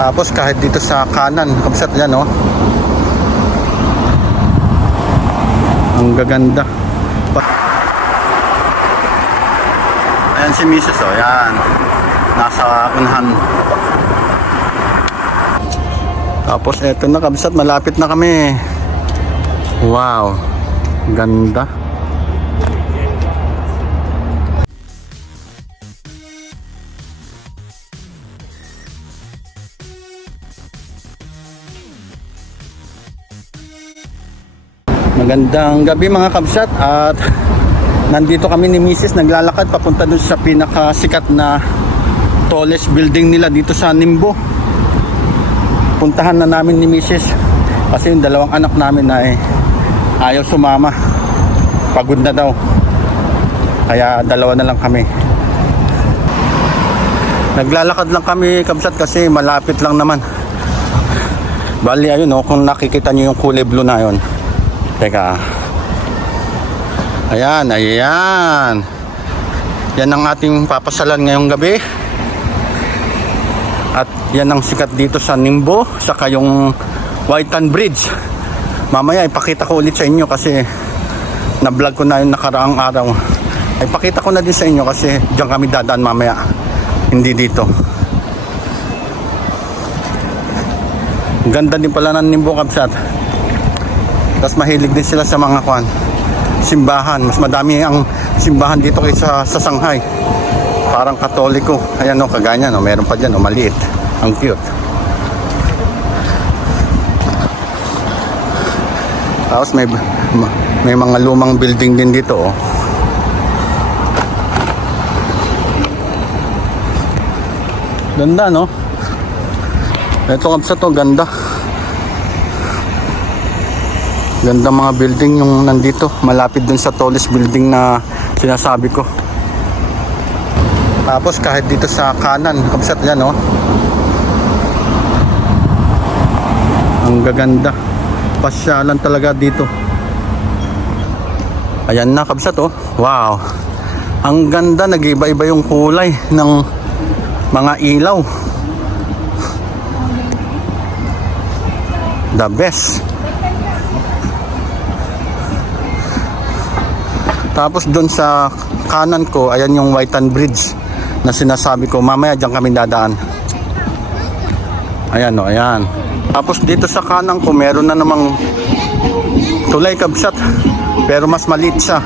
Tapos kahit dito sa kanan, kabsat yan, oh. Ang gaganda. Ayan si Mrs. Oh, yan. Nasa unahan. Tapos eto na kabsat, malapit na kami. Wow, ganda. Magandang gabi mga kabsat, at nandito kami ni Mrs. naglalakad papunta dun sa pinakasikat na tallest building nila dito sa Ningbo. Puntahan na namin ni Mrs. kasi yung dalawang anak namin na ayaw sumama, pagod na daw, kaya dalawa na lang kami. Naglalakad lang kami kabsat kasi malapit lang naman. Bali ayun, oh, kung nakikita nyo yung kulay blue na yun. Teka. Ayan, ayan. Yan ang ating papasalan ngayong gabi. At yan ang sikat dito sa Ningbo, saka yung Whitean Bridge. Mamaya ipakita ko ulit sa inyo kasi na-vlog ko na yung nakaraang araw. Ipakita ko na din sa inyo kasi diyan kami dadaan mamaya, hindi dito. Ganda din pala ng Ningbo kabsat. Tapos mahilig din sila sa mga simbahan. Mas madami ang simbahan dito kaysa sa Shanghai. Parang Katoliko. Ayan o, kaganya no, meron pa dyan o, maliit. Ang cute. Tapos may mga lumang building din dito o. Ganda no. Ito kabsa to, ganda. Ganda mga building yung nandito, malapit dun sa tallest building na sinasabi ko. Tapos kahit dito sa kanan, kabsat yan, oh. Ang gaganda. Pasyalan talaga dito. Ayan na kabsat, oh. Wow. Ang ganda, nag-iba-iba yung kulay ng mga ilaw. The best. Tapos doon sa kanan ko, ayan yung Whitean Bridge na sinasabi ko. Mamaya dyan kami dadaan. Ayan o, ayan. Tapos dito sa kanan ko, meron na namang tulay kabsat. Pero mas maliit siya.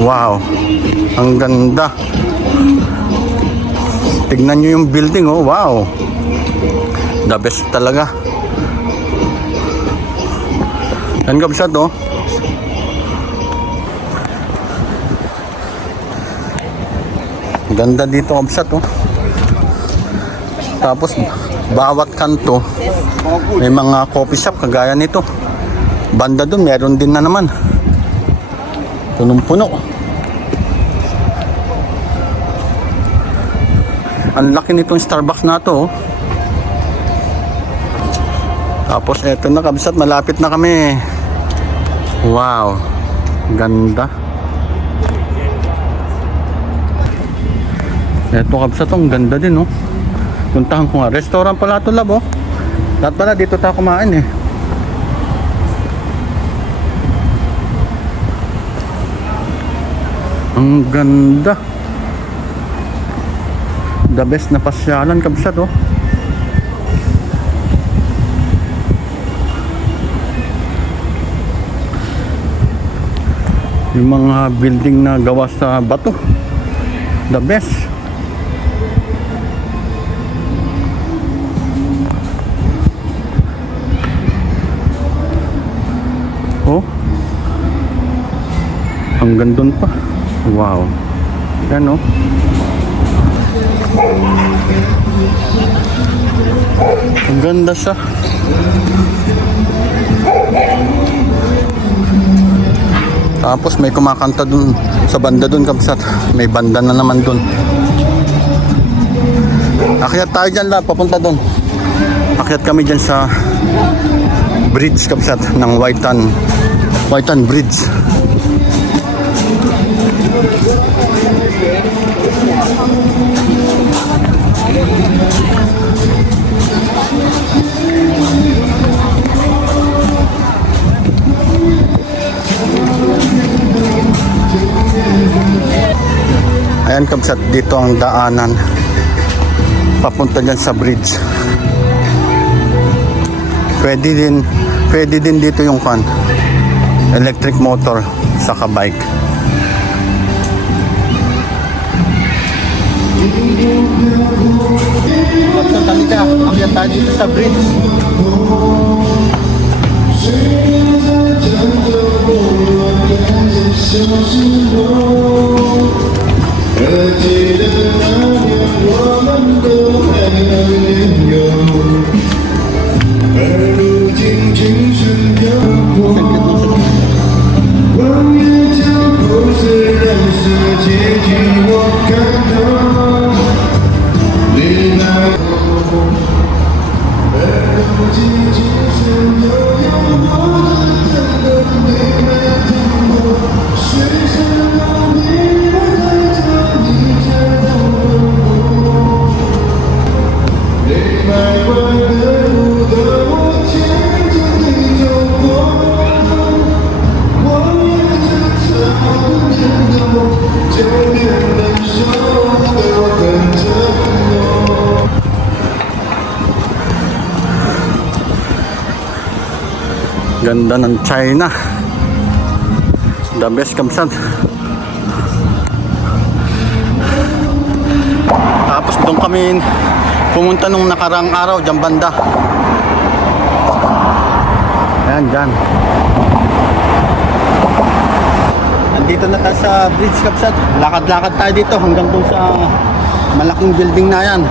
Wow. Ang ganda. Tignan nyo yung building, oh. Wow. The best talaga. Yan kabsat, oh. Ganda dito kabsat, oh. Tapos bawat kanto may mga coffee shop kagaya nito. Banda dun meron din na naman. Punong-puno. Ang laki nitong Starbucks na to, oh. Tapos eto na kabsat, malapit na kami. Wow. Ganda. Eto kabsat, ang ganda din, oh. Puntahan ko nga. Restaurant pala ito, lab, oh. Lahat pala dito tayo kumain, eh. Ang ganda. The best na pasyalan kabsat, oh. Yung mga building na gawa sa bato. The best. Oh, hanggang doon pa. Wow. Yan, oh. Ang ganda siya. Tapos may kumakanta dun sa banda dun kabsat. May banda na naman dun. Akyat tayo dyan, papunta dun. Akyat kami dyan sa bridge kabsat ng Whitean Bridge. Ayan kabsat, dito ang daanan papunta dyan sa bridge. Pwede din dito yung electric motor saka bike. Kabsat, halika, akyat tayo dito sa bridge. Ganda ng China. The best kabsat. Tapos doon kami pumunta nung nakarang araw dyan banda. Ayan dyan. Nandito na tayo sa bridge kabsat. Lakad-lakad tayo dito hanggang doon sa malaking building na yan.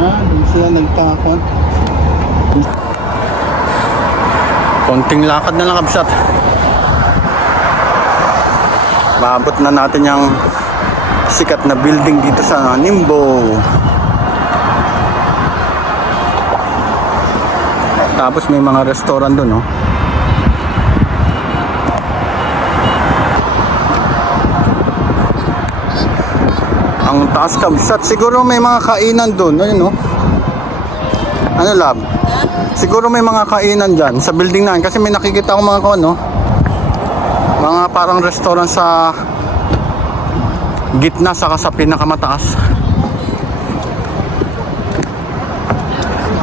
Doon sila nagtakot. Konting lakad na lang kabsat. Maabot na natin yung sikat na building dito sa Ningbo. Tapos may mga restaurant doon, no? Ang taas kabsat, siguro may mga kainan doon, ayun, no? Ano lab? Siguro may mga kainan dyan sa building na yan. Kasi may nakikita ko mga no? Mga parang restaurant sa gitna saka sa pinakamataas.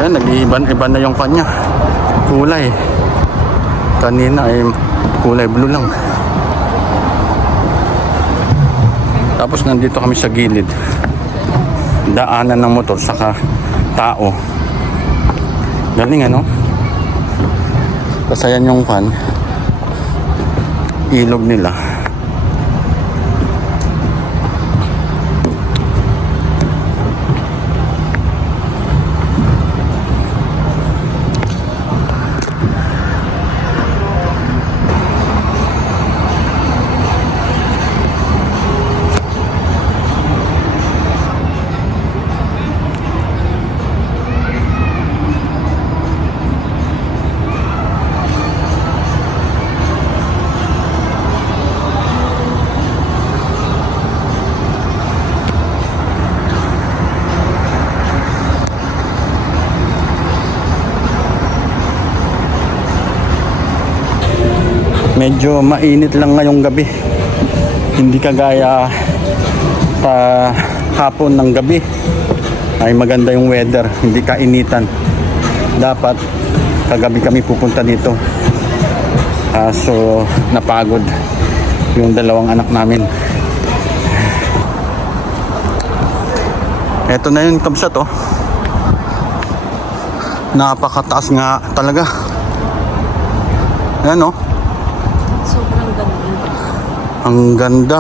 Yan, nag-iiban-iba na yung kanya kulay. Kanina ay kulay blue lang. Tapos nandito kami sa gilid. Daanan ng motor saka tao. Galing, ano? Kasi yan yung ilog nila. Medyo mainit lang ngayong gabi. Hindi kagaya pa hapon ng gabi. Ay maganda yung weather, hindi kainitan. Dapat kagabi kami pupunta dito. So napagod yung dalawang anak namin. Eto na yun kabsat, oh. Napakataas nga talaga. Ayan o. Sobrang ganda. Ang ganda.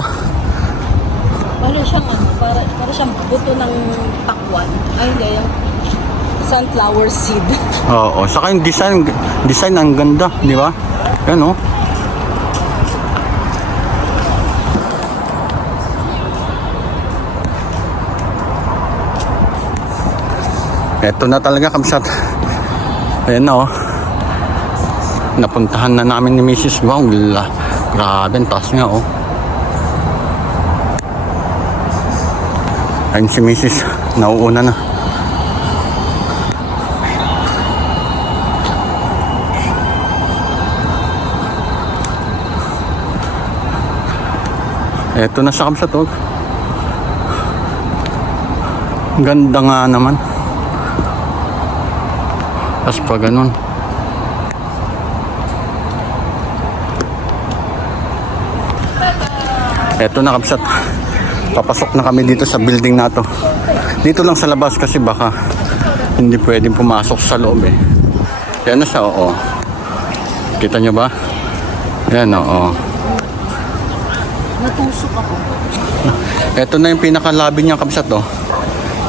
Para siyang para siyang buto ng pakwan. Ay, hindi. Yung sunflower seed. Oo. Saka yung design ang ganda. Di ba? Ayan o. Eto na talaga, kamsat. Ayan na oh. Napuntahan na namin ni Mrs. Wow, grabe, ang taas nga oh. Ayun si Mrs. Nauuna na. Eto na sa kamsat oh. Ganda nga naman. Tapos pa ganun. Eto na kapsat. Papasok na kami dito sa building na to. Dito lang sa labas kasi baka hindi pwedeng pumasok sa loob eh. Yan na siya, oo. Kita nyo ba? Yan, oo. Natusok ako. Eto na yung pinaka-lobby niya kapsat oh.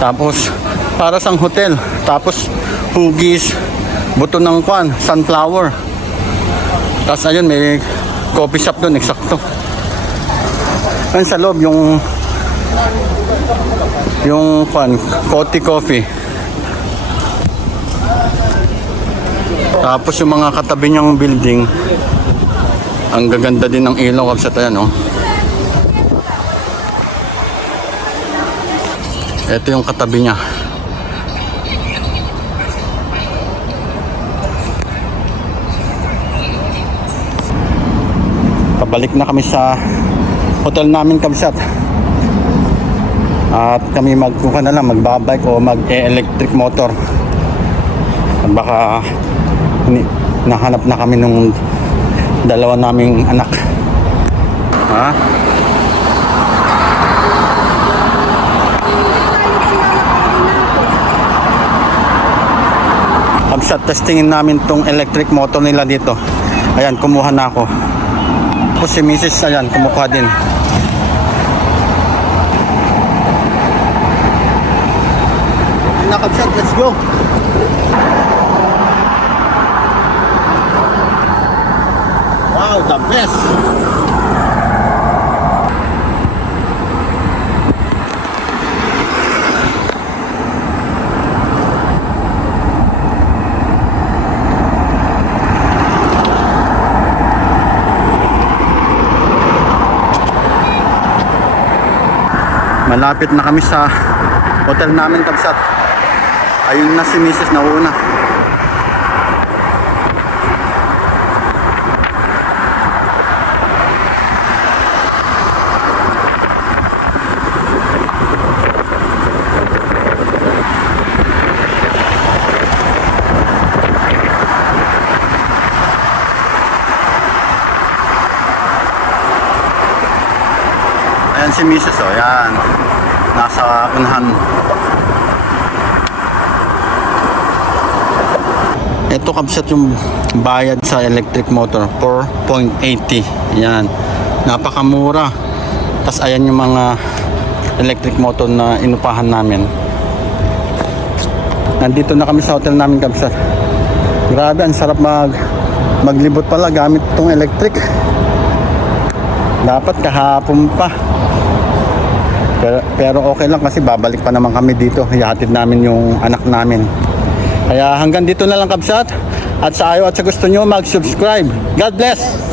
Tapos para sang hotel. Tapos hugis, buto ng kwan, sunflower. Tapos ayun, may coffee shop doon, eksakto. Ayun sa loob, yung kwan, Coty Coffee. Tapos yung mga katabi niyang building, ang gaganda din ng ilaw kapsat ayan, oh. Ito yung katabi niya. Pabalik na kami sa hotel namin kamsat. At kami magkuha na lang, magbabike o mag-electric motor. At baka nahanap na kami nung dalawa naming anak. Ha? Kamsat, testingin namin tong electric motor nila dito. Ayan, kumuha na ako. Tapos si Mrs. ayan, kumukuha din. Nakapsat, let's go! Wow, the best! Malapit na kami sa hotel namin kapsat. Ayun na si Mrs. Nauuna. Ayan si Mrs. Oh, yan. Nasa unahan. Ito kapsat yung bayad sa electric motor, 4.80. Yan. Napakamura. Tapos ayan yung mga electric motor na inupahan namin. Nandito na kami sa hotel namin kapsat. Grabe, ang sarap maglibot pala gamit itong electric. Dapat kahapon pa. Pero okay lang kasi babalik pa naman kami dito. Ihatid namin yung anak namin. Kaya hanggang dito na lang kapsat. At sa ayaw at sa gusto nyo mag-subscribe. God bless!